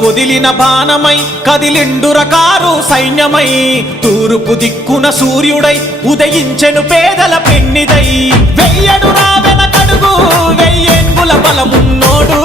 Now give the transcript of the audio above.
వదిలిన బాణమై కదిలిండుర కారు సైన్యమై తూర్పు దిక్కున సూర్యుడై ఉదయించెను పేదల పెన్నిదై వెయ్యడు రావెన కడుగు వెయ్యేంగుల బలమున్నోడు